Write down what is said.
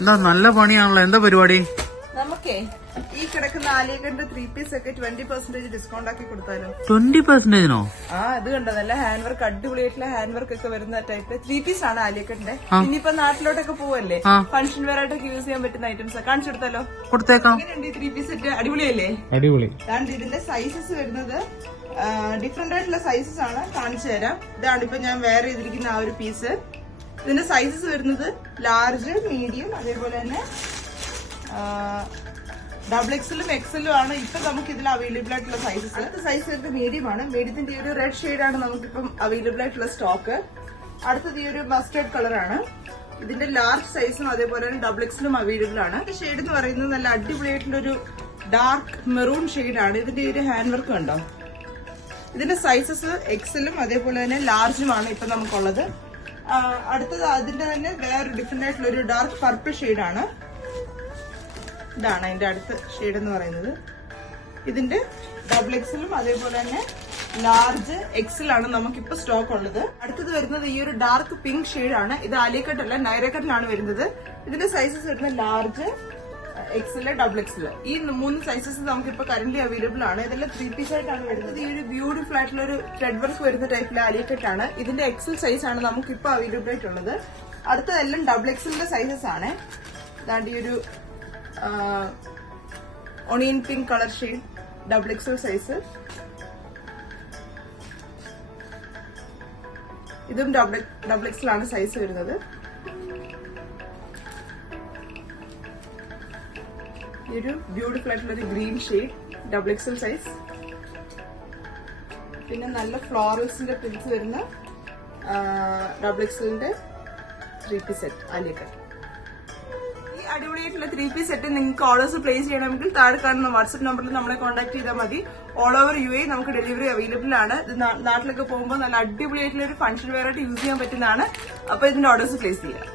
എന്താ നല്ല പണിയാണല്ലോ. എന്താ പരിപാടി? നമുക്കേ ഈ കിടക്കുന്ന ആലിയക്കന്റെ 3 പീസ് ഒക്കെ 20% ഡിസ്കൗണ്ട് ആക്കി കൊടുത്താലോ? 20%? ആ ഇത് കണ്ടോ, നല്ല ഹാൻഡ് വർക്ക്, അടിപൊളിയായിട്ടുള്ള ഹാൻഡ് വർക്ക് ഒക്കെ വരുന്ന ടൈപ്പ് 3 പീസ് ആണ് ആലിയക്കന്റെ. ഇനിയിപ്പോ നാട്ടിലോട്ടൊക്കെ പോവല്ലേ, ഫംഗ്ഷൻ വെയർ ആയിട്ടൊക്കെ യൂസ് ചെയ്യാൻ പറ്റുന്ന ഐറ്റംസ് കാണിച്ചു കൊടുത്താലോ? കൊടുത്തേക്കാം. എങ്ങനെയുണ്ട് ഈ 3 പീസ് സെറ്റ്? അടിപൊളിയല്ലേ? അടിപൊളി. ഇതിന്റെ സൈസസ് വരുന്നത് ഡിഫറെന്റ് ആയിട്ടുള്ള സൈസസ് ആണ്, കാണിച്ചു തരാം. ഇതാണ് ഇപ്പൊ ഞാൻ വെയർ ചെയ്തിരിക്കുന്ന ആ ഒരു പീസ്. ഇതിന്റെ സൈസസ് വരുന്നത് ലാർജ്, മീഡിയം, അതേപോലെ തന്നെ XXL എക്സലും ആണ് ഇപ്പൊ നമുക്ക് ഇതിൽ അവൈലബിൾ ആയിട്ടുള്ള സൈസസ്. അടുത്ത സൈസ് വരുന്നത് മീഡിയം ആണ്. മീഡിയത്തിന്റെ ഈ ഒരു റെഡ് ഷെയ്ഡ് ആണ് നമുക്കിപ്പം അവൈലബിൾ ആയിട്ടുള്ള സ്റ്റോക്ക്. അടുത്തത് ഈ ഒരു മസ്റ്റേർഡ് കളർ ആണ്. ഇതിന്റെ ലാർജ് സൈസും അതേപോലെ തന്നെ XXLും അവൈലബിൾ ആണ്. ഈ ഷെയ്ഡ് എന്ന് പറയുന്നത് നല്ല അടിപൊളിയായിട്ടുള്ള ഒരു ഡാർക്ക് മെറൂൺ ഷെയ്ഡ് ആണ്. ഇതിന്റെ ഈ ഒരു ഹാൻഡ് വർക്ക് കണ്ടോ. ഇതിന്റെ സൈസസ് എക്സലും അതേപോലെ തന്നെ ലാർജുമാണ് ഇപ്പൊ നമുക്കുള്ളത്. അടുത്തത് അതിന്റെ തന്നെ വേറൊരു ഡിഫറെന്റ് ആയിട്ടുള്ള ഒരു ഡാർക്ക് പർപ്പിൾ ഷെയ്ഡാണ്. ഇതാണ് അതിന്റെ അടുത്ത ഷെയ്ഡ് എന്ന് പറയുന്നത്. ഇതിന്റെ XXLും അതേപോലെ തന്നെ ലാർജ് XL ആണ് നമുക്കിപ്പോ സ്റ്റോക്ക് ഉള്ളത്. അടുത്തത് വരുന്നത് ഈ ഒരു ഡാർക്ക് പിങ്ക് ഷെയ്ഡാണ്. ഇത് ആലിയക്കട്ടല്ല, നൈറക്കട്ടിലാണ് വരുന്നത്. ഇതിന്റെ സൈസസ് വരുന്നത് ലാർജ്, XL, XXL. ഈ 3 സൈസസ് നമുക്കിപ്പോ കറന്റ് അവൈലബിൾ ആണ്. ഇതെല്ലാം 3 പീസ് ആയിട്ടാണ് വരുന്നത്. ഈ ഒരു ബ്യൂട്ടിഫുൾ ആയിട്ടുള്ള ഒരു ത്രെഡ് വർക്ക് വരുന്ന ടൈപ്പിലെ ആലിയക്കട്ടാണ്. ഇതിന്റെ XL സൈസ് ആണ് നമുക്കിപ്പോ അവൈലബിൾ ആയിട്ടുള്ളത്. അടുത്തതെല്ലാം XXLന്റെ സൈസസ് ആണ്. അതാണ്ട് ഈ ഒരു onion pink colour shade XXL size. ഇതും XXL ആണ് സൈസ് വരുന്നത്. ഈ ഒരു ബ്യൂട്ടിഫുൾ ആയിട്ടുള്ള ഒരു ഗ്രീൻ ഷെയ്ഡ് XXL സൈസ്. പിന്നെ നല്ല ഫ്ലോറൽസിന്റെ പ്രിന്റ്സ് വരുന്ന XXLന്റെ 3 പീസ് സെറ്റ് ആലിയക്കട്ട്. ഈ അടിപൊളിയായിട്ടുള്ള 3 പീസ് സെറ്റ് നിങ്ങൾക്ക് ഓർഡേഴ്സ് പ്ലേസ് ചെയ്യണമെങ്കിൽ താഴെ കാണുന്ന വാട്സ്ആപ്പ് നമ്പറിൽ നമ്മളെ കോൺടാക്ട് ചെയ്താൽ മതി. ഓൾ ഓവർ UAE നമുക്ക് ഡെലിവറി അവൈലബിൾ ആണ്. ഇത് നാട്ടിലൊക്കെ പോകുമ്പോൾ നല്ല അടിപൊളിയായിട്ടുള്ള ഒരു ഫംഗ്ഷൻ വെയർ ആയിട്ട് യൂസ് ചെയ്യാൻ പറ്റുന്നതാണ്. അപ്പൊ ഇതിന്റെ ഓർഡേഴ്സ് പ്ലേസ് ചെയ്യാം.